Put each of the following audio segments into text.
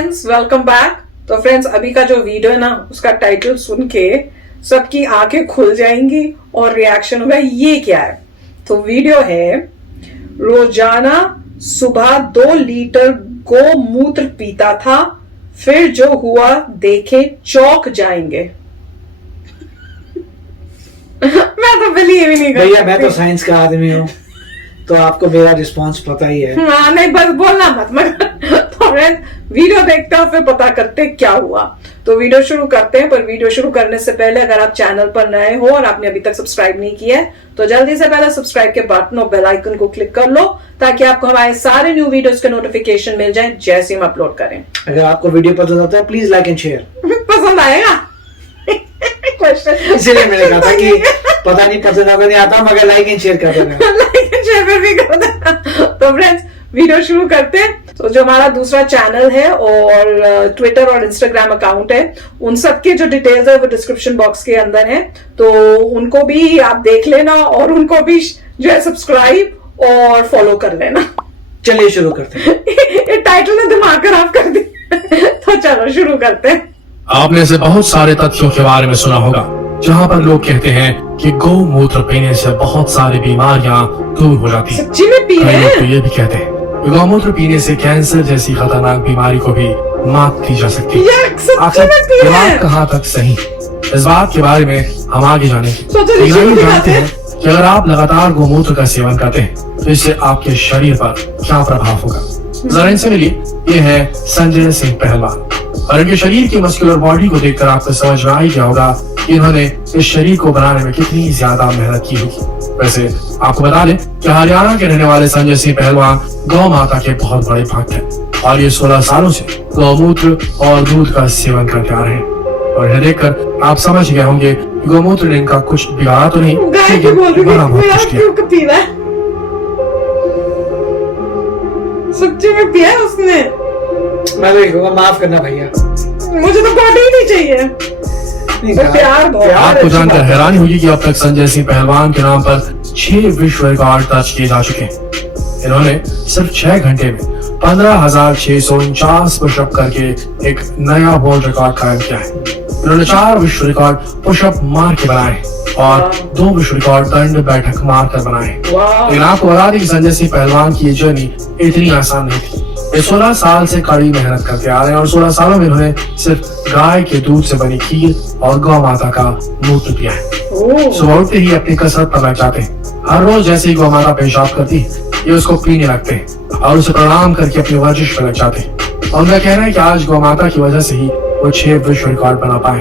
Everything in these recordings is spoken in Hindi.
Friends, welcome back. तो फ्रेंड्स, अभी का जो वीडियो है ना, उसका टाइटल सुन के सबकी आंखें खुल जाएंगी और रिएक्शन होगा ये क्या है। तो वीडियो है, रोजाना सुबह 2 लीटर गोमूत्र पीता था, फिर जो हुआ देखे चौंक जाएंगे। मैं तो बिलीव ही नहीं कर भैया, मैं तो साइंस का आदमी हूँ, तो आपको मेरा रिस्पांस पता ही है। हाँ, नहीं बस बोलना मत मगर। तो फ्रेंड्स, वीडियो देखते हो फिर पता करते क्या हुआ। तो वीडियो शुरू करते हैं, पर वीडियो शुरू करने से पहले अगर आप चैनल पर नए हो और आपने अभी तक सब्सक्राइब नहीं किया है तो जल्दी से पहले सब्सक्राइब के बटन और बेल आइकन को क्लिक कर लो, ताकि आपको हमारे सारे न्यू वीडियोस के नोटिफिकेशन मिल जाए जैसे हम अपलोड करें। अगर आपको वीडियो पसंद आता है प्लीज लाइक एंड शेयर। पसंद आएगा क्वेश्चन, इसीलिए मैंने कहा था कि पता नहीं पसंद आता नहीं आता, मगर लाइक एंड शेयर कर देना। लाइक एंड शेयर भी कर देना। तो फ्रेंड्स, वीडियो शुरू करते हैं। तो जो हमारा दूसरा चैनल है और ट्विटर और इंस्टाग्राम अकाउंट है, उन सब के जो डिटेल्स है वो डिस्क्रिप्शन बॉक्स के अंदर है, तो उनको भी आप देख लेना और उनको भी जो है सब्सक्राइब और फॉलो कर लेना। चलिए शुरू करते हैं। ये टाइटल ने दिमाग खराब कर दी। तो चलो शुरू करते हैं। आपने से बहुत सारे तथ्यों के बारे में सुना होगा, जहाँ पर लोग कहते हैं कि गौमूत्र पीने से बहुत सारी बीमारियां दूर हो जाती हैं। सच्ची में पी कई रहे लोग तो हैं? ये भी कहते हैं कि गौमूत्र पीने से कैंसर जैसी खतरनाक बीमारी को भी मात दी जा सकती है। यार, सच्ची आखिर में पी ये रहे बात हैं? कहाँ तक सही, इस बात के बारे में हम आगे जानेंगे। सोचो लेकिन ऋषि ये की जानते बात है। हैं कि अगर आप लगातार गौमूत्र का सेवन करते हैं तो इससे आपके शरीर पर क्या प्रभाव होगा। जरा इनसे मिलिए, ये है संजय सिंह पहलवान, और इनके शरीर की मस्कुलर बॉडी को देखकर आपको समझ में आ ही गया होगा कि इन्होंने इस शरीर को बनाने में कितनी ज्यादा मेहनत की होगी। वैसे आपको बता दें कि हरियाणा के रहने वाले संजय सिंह पहलवान गौ माता के बहुत बड़े भक्त हैं और ये 16 सालों से गौमूत्र और दूध का सेवन करते आ रहे हैं। और इन्हें देखकर आप समझ गए होंगे कि गौमूत्र ने इनका कुछ बिगाड़ा तो नहीं, गाय की बोल रही बड़ा बहुत है, कुछ किया। क्यों पी रहा है? सच्ची में पिया है उसने? मैं तो ये कहूँगा माफ करना भैया। मुझे तो बॉडी ही नहीं चाहिए। नहीं, वो प्यार बहुत आपको है। जानकर हैरानी होगी कि अब तक संजय सिंह पहलवान के नाम पर 6 विश्व रिकॉर्ड दर्ज किए जा चुके हैं। इन्होंने सिर्फ 6 घंटे में 15,649 पुशअप करके एक नया वर्ल्ड रिकॉर्ड कायम किया है। इन्होंने 4 विश्व रिकॉर्ड पुशअप मार के बनाए और 2 विश्व रिकॉर्ड दंड बैठक मार कर बनाए। वाह। लेकिन आपको बता दें कि संजय सिंह पहलवान की ये जर्नी इतनी आसान नहीं थी। ये 16 साल से कड़ी मेहनत करते आ रहे हैं और 16 सालों में इन्होंने सिर्फ गाय के दूध से बनी खीर और गौ माता का मूत्र पिया है। ओह। सुबह उठते ही अपनी कसरत पर लग जाते हैं। हर रोज जैसे ही गौ माता पेशाब करती है, ये उसको पीने लगते हैं और उसे प्रणाम करके अपनी वर्जिश पर लग जाते हैं। और उनका कहना है कि आज गौ माता की वजह से ही वो 6 विश्व रिकॉर्ड बना पाए।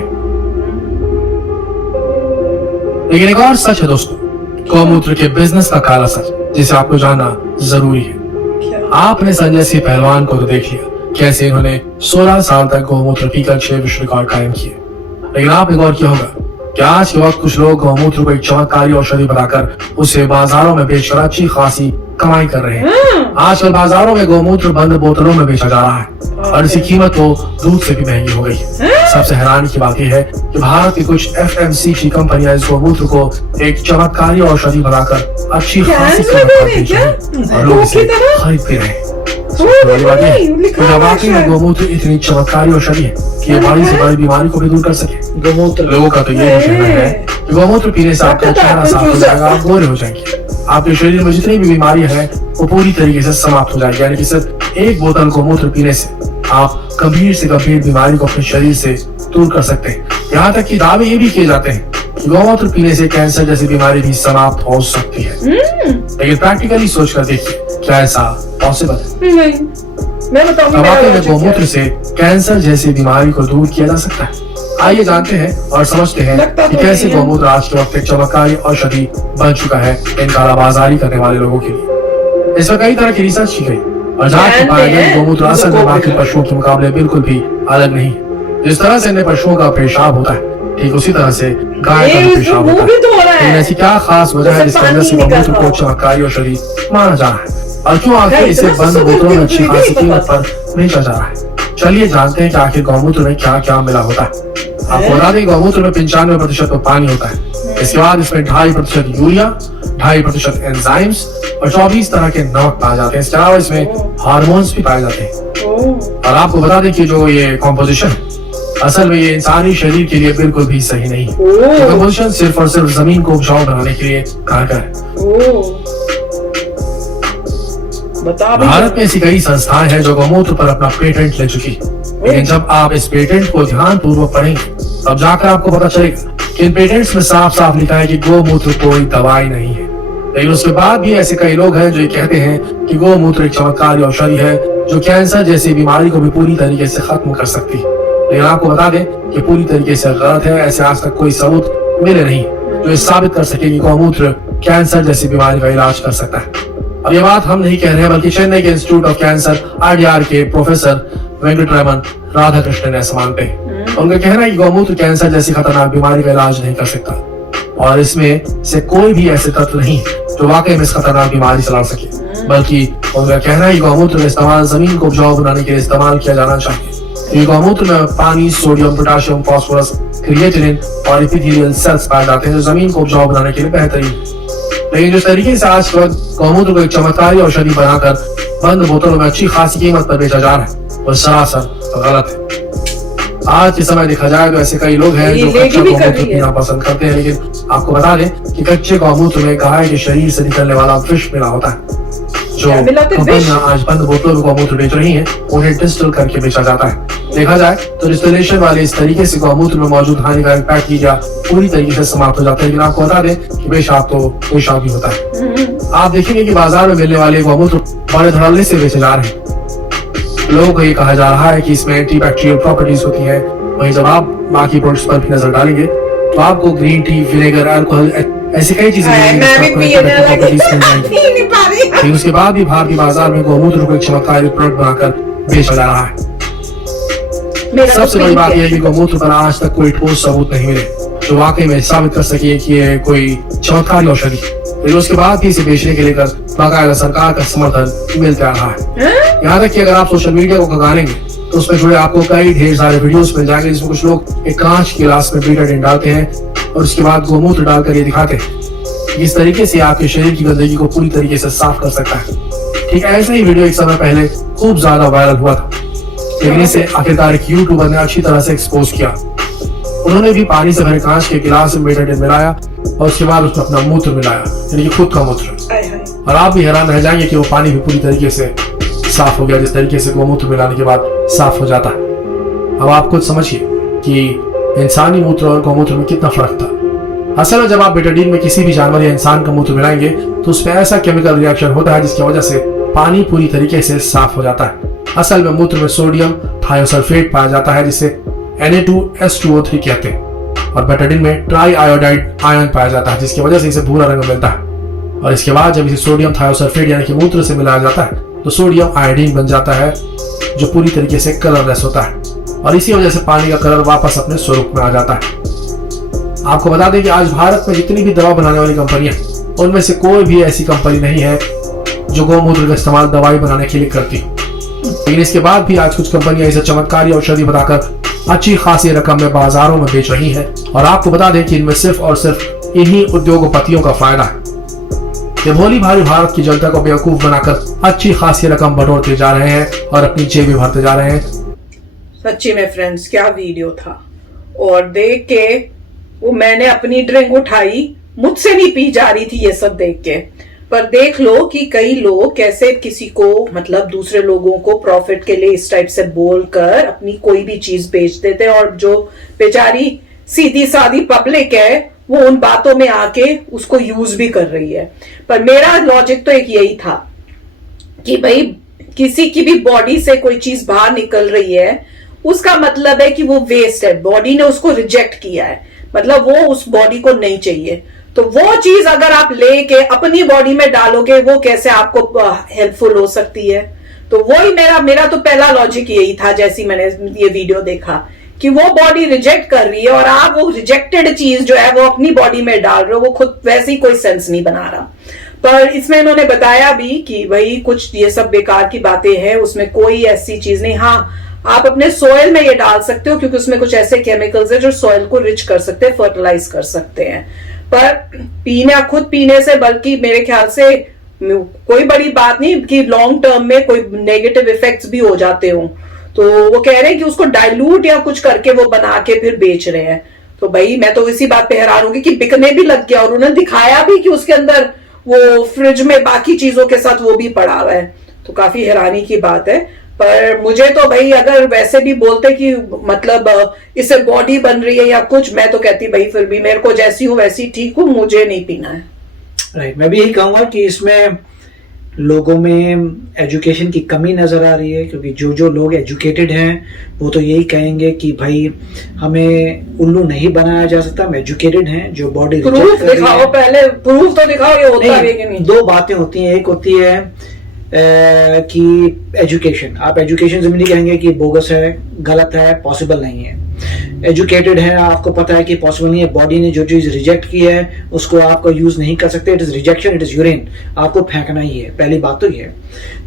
लेकिन एक और सच है दोस्तों, गौमूत्र के बिजनेस का काला सच, जिसे आपको जानना जरूरी है। आपने संजय सिंह पहलवान को तो देख लिया कैसे इन्होंने 16 साल तक गौमूत्र पीकर 6 विश्व रिकॉर्ड कायम किए, लेकिन आपने गौर किया होगा कि आज के वक्त कुछ लोग गौमूत्र को एक चमत्कारी औषधि बनाकर उसे बाजारों में बेचकर अच्छी खासी कमाई कर रहे हैं। आजकल बाजारों में गौमूत्र बंद बोतलों में बेचा जा रहा है और इसकी कीमत तो दूध से भी महंगी हो गई है। सबसे हैरानी की बात यह है कि भारत की कुछ FMCG कंपनियां इस गौमूत्र को एक चमत्कारी औषधि बनाकर अच्छी खासी कीमत पर बेच रही हैं और लोग इसे खरीद भी रहे हैं। बड़ी बात यह है कि वाकई में गौमूत्र इतनी चमत्कारी औषधि है कि ये बड़ी से बड़ी बीमारी को भी दूर कर सके। गोमूत्र लोगों का तो ये भी कहना है कि गौमूत्र पीने से आपका चेहरा साफ हो जाएगा, आप गोरे हो जाएंगे, आपके शरीर में जितनी भी बीमारियां हैं वो पूरी तरीके से समाप्त हो जाएगी। यानी कि सिर्फ 1 बोतल गौमूत्र पीने से आप गंभीर से गंभीर बीमारी को अपने शरीर से दूर कर सकते हैं। यहाँ तक कि दावे ये भी किए जाते हैं कि गौमूत्र पीने से कैंसर जैसी बीमारी भी समाप्त हो सकती है। लेकिन प्रैक्टिकली सोचकर देखिए, क्या ऐसा पॉसिबल है? नहीं, मैं बताऊंगी अब मेरा वाकई में logic क्या गौमूत्र है। से कैंसर जैसी बीमारी को दूर किया जा सकता है। आइए जानते हैं और समझते हैं लगता कि तो कैसे नहीं है। गौमूत्र आज के वक्त एक चमत्कारी औषधि बन चुका है इन कालाबाजारी करने वाले लोगों के लिए। इस पर कई तरह की रिसर्च की गई और जहाँ की पाया गया कि गौमूत्र असल में बाकी पशुओं के मुकाबले बिल्कुल भी अलग नहीं है। जिस तरह से अन्य पशुओं का पेशाब होता है, ठीक उसी तरह से गाय का भी पेशाब होता भी तो हो रहा है। लेकिन है। ऐसी क्या खास वजह है जिसकी वजह से पानी गौमूत्र को निकल चमत्कारी औषधि माना जा रहा है और क्यों आखिर इसे इतना बंद सुबह बोतलों में क्यों अच्छी पी खासी गई? कीमत पर बेचा जा रहा है। चलिए जानते हैं कि आखिर गौमूत्र में क्या क्या मिला होता है। आपको बता दें गौमूत्र में 95% तो पानी होता है। इसके बाद इसमें 2.5% यूरिया, 2.5% एंजाइम्स और 24 तरह के नमक पाए जाते हैं। इसके अलावा इसमें हार्मोन्स भी पाए जाते हैं। और आपको बता दें कि जो ये कॉम्पोजिशन असल में ये इंसानी शरीर के लिए बिल्कुल भी सही नहीं है। कॉम्पोजिशन सिर्फ और सिर्फ जमीन को उपजाऊ बनाने के लिए कारगर है। भारत में ऐसी कई संस्थाएं हैं जो गौमूत्र पर अपना पेटेंट ले चुकी, लेकिन जब आप इस पेटेंट को ध्यान पूर्वक पढ़ेंगे तब जाकर आपको पता चलेगा कि इन पेटेंट्स में साफ साफ लिखा है कि गौमूत्र कोई दवाई नहीं है। लेकिन उसके बाद भी ऐसे कई लोग हैं जो ये कहते हैं कि गौमूत्र एक चमत्कारी औषधि है जो कैंसर जैसी बीमारी को भी पूरी तरीके से खत्म कर सकती है। लेकिन आपको बता दें कि पूरी तरीके से गलत है। ऐसे आज तक कोई सबूत मिले नहीं जो ये साबित कर सके कि गौमूत्र कैंसर जैसी बीमारी का इलाज कर सकता है। और ये बात हम नहीं कह रहे हैं बल्कि चेन्नई के इंस्टीट्यूट ऑफ कैंसर IDR के प्रोफेसर वेंकटरमन राधाकृष्णन ऐसा मानते हैं। उनका कहना है कि गौमूत्र कैंसर जैसी खतरनाक बीमारी का इलाज नहीं कर सकता और इसमें से कोई भी ऐसे तत्व नहीं जो वाकई में इस खतरनाक बीमारी से लड़ सके, बल्कि उनका कहना है कि गौमूत्र का इस्तेमाल जमीन को उपजाऊ बनाने के लिए इस्तेमाल किया जाना चाहिए। गौमूत्र में पानी, सोडियम, पोटाशियम, फास्फोरस, क्रिएटिनिन और एपिथेलियल सेल्स पाए जाते हैं जो जमीन को उपजाऊ बनाने के लिए बेहतरीन है। लेकिन जिस तरीके से आज गौमूत्र को एक चमत्कारी औषधि बनाकर बंद बोतलों में अच्छी खासी कीमत पर बेचा जा रहा है वो सरासर गलत है। आज के समय देखा जाए तो ऐसे कई लोग हैं जो कच्चा गौमूत्र पीना पसंद करते हैं, लेकिन आपको बता दें कि कच्चे गौमूत्र में गाय के शरीर से निकलने वाला विष मिला होता है। जो कंपनियां आज बंद बोतलों में गौमूत्र बेच रही हैं उन्हें डिस्टिल करके बेचा जाता है। देखा जाए तो डिस्टिलेशन वाले इस तरीके से गौमूत्र में मौजूद हानिकारक बैक्टीरिया पूरी तरीके से समाप्त हो जाते हैं। लेकिन आपको बता दें कि पेशाब तो पेशाब भी होता है। आप देखेंगे कि बाजार में मिलने वाले गौमूत्र बड़े धड़ल्ले से बेचे जा रहे हैं। लोगों को ये कहा जा रहा है कि इसमें एंटीबैक्टीरियल प्रॉपर्टीज होती हैं। वहीं जब आप बाकी प्रोडक्ट्स पर भी नजर डालेंगे तो आपको ग्रीन टी, विनेगर, अल्कोहल ऐसी कई चीजें लेकिन उसके बाद भी भारतीय बाजार में गौमूत्र को एक चमत्कारी प्रोडक्ट बनाकर बेचा जा रहा है। सबसे बड़ी बात यह है कि गौमूत्र पर आज तक कोई ठोस सबूत नहीं मिले जो वाकई में साबित कर सके कि ये कोई चमत्कारी औषधि, लेकिन उसके बाद भी इसे बेचने के लेकर बाकायदा सरकार का समर्थन मिलता रहा है। यहाँ तक कि अगर आप सोशल मीडिया को खंगालेंगे तो उसमें जुड़े आपको कई ढेर सारे वीडियोस मिल जाएंगे जिसमें कुछ लोग एक कांच के गिलास में बीटाडीन डालते हैं और उसके बाद गौमूत्र डालकर ये दिखाते हैं इस तरीके से आपके शरीर की गंदगी को पूरी तरीके से साफ कर सकता है। ठीक ऐसा ही वीडियो एक समय पहले खूब ज्यादा वायरल हुआ था, लेकिन इसे आखिरकार एक यूट्यूबर ने अच्छी तरह से एक्सपोज किया। उन्होंने भी पानी से भरे कांच के गिलास में बीटाडीन मिलाया और उसके बाद उसमें अपना मूत्र मिलाया, यानी कि खुद का मूत्र। और आप भी हैरान रह जाएंगे कि वो पानी भी पूरी तरीके से साफ हो गया जिस तरीके से गौमूत्र मिलाने के बाद साफ हो जाता है। अब आप खुद समझिए कि इंसानी मूत्र और गौमूत्र में कितना फर्क था। असल में जब आप बेटाडीन में किसी भी जानवर या इंसान का मूत्र मिलाएंगे तो उसमें ऐसा केमिकल रिएक्शन होता है जिसकी वजह से पानी पूरी तरीके से साफ हो जाता है। असल में मूत्र में सोडियम थायोसल्फेट पाया जाता है जिसे Na2S2O3 कहते हैं और बेटाडीन में ट्राई आयोडाइड आयन पाया जाता है जिसकी वजह से इसे भूरा रंग मिलता है। और इसके बाद जब इसे सोडियम थायोसल्फेट यानी कि मूत्र से मिलाया जाता है तो सोडियम आयोडीन बन जाता है जो पूरी तरीके से कलरलेस होता है और इसी वजह से पानी का कलर वापस अपने स्वरूप में आ जाता है। आपको बता दें कि आज भारत में जितनी भी दवा बनाने वाली कंपनियां उनमें से कोई भी ऐसी कंपनी नहीं है जो गौमूत्र का इस्तेमाल दवाई बनाने के लिए करती हो। लेकिन इसके बाद भी आज कुछ कंपनियां इसे चमत्कारी औषधि बताकर अच्छी खासी रकम में बाजारों में बेच रही हैं और आपको बता दें कि इनमें सिर्फ और सिर्फ इन्हीं उद्योगपतियों का फायदा है। ये भोली भारी भारत की जनता को बेवकूफ बनाकर अच्छी खासी रकम बटोरते जा रहे हैं और अपनी जेबें भरते जा रहे हैं। सच्ची में फ्रेंड्स क्या वीडियो था, और देख के वो मैंने अपनी ड्रिंक उठाई, मुझसे नहीं पी जा रही थी ये सब देख के। पर देख लो कि कई लोग कैसे किसी को मतलब दूसरे लोगों को प्रॉफिट के लिए इस टाइप से बोलकर अपनी कोई भी चीज बेच देते हैं और जो बेचारी सीधी सादी पब्लिक है वो उन बातों में आके उसको यूज भी कर रही है। पर मेरा लॉजिक तो एक यही था कि भाई किसी की भी बॉडी से कोई चीज बाहर निकल रही है उसका मतलब है कि वो वेस्ट है, बॉडी ने उसको रिजेक्ट किया है, मतलब वो उस बॉडी को नहीं चाहिए। तो वो चीज अगर आप लेके अपनी बॉडी में डालोगे वो कैसे आपको हेल्पफुल हो सकती है। तो वही मेरा तो पहला लॉजिक यही था जैसी मैंने ये वीडियो देखा कि वो बॉडी रिजेक्ट कर रही है और आप वो रिजेक्टेड चीज जो है वो अपनी बॉडी में डाल रहे हो, वो खुद वैसे ही कोई सेंस नहीं बना रहा। पर इसमें इन्होंने बताया भी कि भाई कुछ ये सब बेकार की बातें हैं, उसमें कोई ऐसी चीज नहीं। हाँ, आप अपने सॉइल में ये डाल सकते हो क्योंकि उसमें कुछ ऐसे केमिकल्स है जो सॉइल को रिच कर सकते हैं, फर्टिलाइज कर सकते हैं। पर पीना खुद पीने से बल्कि मेरे ख्याल से कोई बड़ी बात नहीं कि लॉन्ग टर्म में कोई नेगेटिव इफेक्ट्स भी हो जाते हो। तो वो कह रहे हैं कि उसको डाइल्यूट या कुछ करके वो बना के फिर बेच रहे हैं। तो भाई मैं तो इसी बात पे हैरान होंगी कि बिकने भी लग गया और उन्होंने दिखाया भी कि उसके अंदर वो फ्रिज में बाकी चीजों के साथ वो भी पड़ा हुआ है। तो काफी हैरानी की बात है। पर मुझे तो भाई अगर वैसे भी बोलते कि मतलब इससे बॉडी बन रही है या कुछ, मैं तो कहती भाई फिर भी मेरे को जैसी हूं वैसी ठीक हूं, मुझे नहीं पीना है। राइट, मैं भी यही कहूंगा कि इसमें लोगों में एजुकेशन की कमी नजर आ रही है, क्योंकि जो लोग एजुकेटेड हैं वो तो यही कहेंगे कि भाई हमें उल्लू नहीं बनाया जा सकता, हम एजुकेटेड हैं। जो बॉडी प्रूफ दिखाओ, पहले प्रूफ तो दिखाओ ये होता है कि नहीं। दो बातें होती हैं, एक होती है कि एजुकेशन, आप एजुकेशन जिंदगी कहेंगे कि बोगस है, गलत है, पॉसिबल नहीं है। एजुकेटेड है, आपको पता है कि पॉसिबल नहीं है, बॉडी ने जो चीज रिजेक्ट की है उसको आपको यूज नहीं कर सकते, it is rejection, it is urine, आपको फेंकना ही है। पहली बात तो ये है।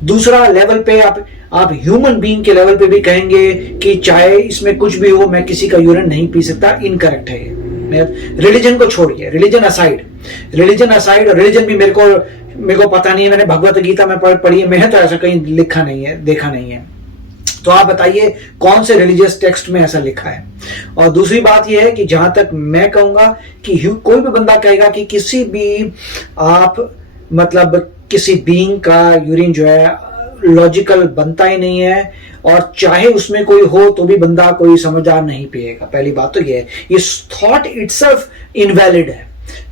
दूसरा लेवल पे आप ह्यूमन बीइंग के लेवल पे भी कहेंगे कि चाहे इसमें कुछ भी हो मैं किसी का यूरिन नहीं पी सकता, इनकरेक्ट है ये। रिलीजन को छोड़िए, रिलीजन असाइड, और रिलीजन भी मेरे को पता नहीं है, मैंने भगवत गीता में पढ़ी है, मैंने तो ऐसा कहीं लिखा नहीं है, देखा नहीं है। तो आप बताइए कौन से रिलीजियस टेक्स्ट में ऐसा लिखा है। और दूसरी बात यह है कि जहां तक मैं कहूंगा कि कोई भी बंदा कहेगा कि किसी भी आप मतलब किसी बीइंग का यूरिन जो है लॉजिकल बनता ही नहीं है, और चाहे उसमें कोई हो तो भी बंदा कोई समझदार नहीं पिएगा। पहली बात तो यह है, ये थॉट इटसेल्फ इनवैलिड है।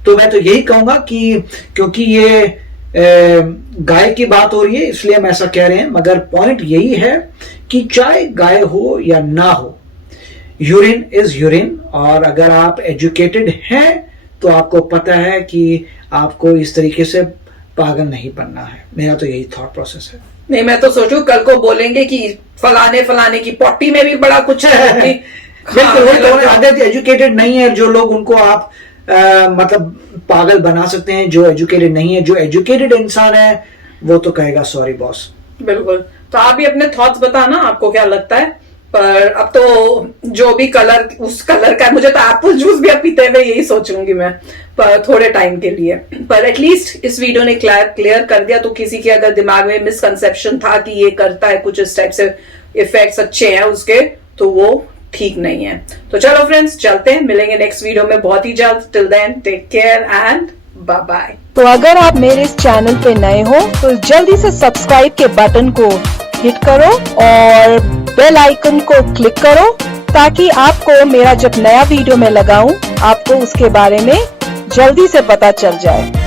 तो मैं तो यही कहूंगा कि क्योंकि ये गाय की बात हो रही है इसलिए हम ऐसा कह रहे हैं, मगर पॉइंट यही है कि चाहे गाय हो या ना हो, यूरिन इज यूरिन। और अगर आप एजुकेटेड हैं तो आपको पता है कि आपको इस तरीके से पागल नहीं बनना है। मेरा तो यही थॉट प्रोसेस है। नहीं, मैं तो सोचूं कल को बोलेंगे कि फलाने की पॉटी में भी बड़ा कुछ है। बिल्कुल, वही तो आदत, एजुकेटेड नहीं है जो लोग, उनको आप मतलब पागल बना सकते हैं। जो एजुकेटेड नहीं है, जो एजुकेटेड इंसान है वो तो कहेगा सॉरी बॉस। बिल्कुल। तो आप भी अपने थॉट्स बताना, आपको क्या लगता है। पर अब तो जो भी कलर उस कलर का, मुझे तो एप्पल जूस भी अब पीते हुए यही सोचूंगी मैं, पर थोड़े टाइम के लिए। पर एटलीस्ट इस वीडियो ने क्लियर कर दिया, तो किसी के अगर दिमाग में मिसकंसेप्शन था कि ये करता है कुछ इस टाइप से इफेक्ट्स अच्छे हैं उसके, तो वो ठीक नहीं है। तो चलो फ्रेंड्स, चलते हैं, मिलेंगे नेक्स्ट वीडियो में बहुत ही जल्द। Till then take care and bye bye. तो अगर आप मेरे इस चैनल पे नए हो तो जल्दी से सब्सक्राइब के बटन को हिट करो और बेल आइकन को क्लिक करो, ताकि आपको मेरा जब नया वीडियो मैं लगाऊं आपको उसके बारे में जल्दी से पता चल जाए।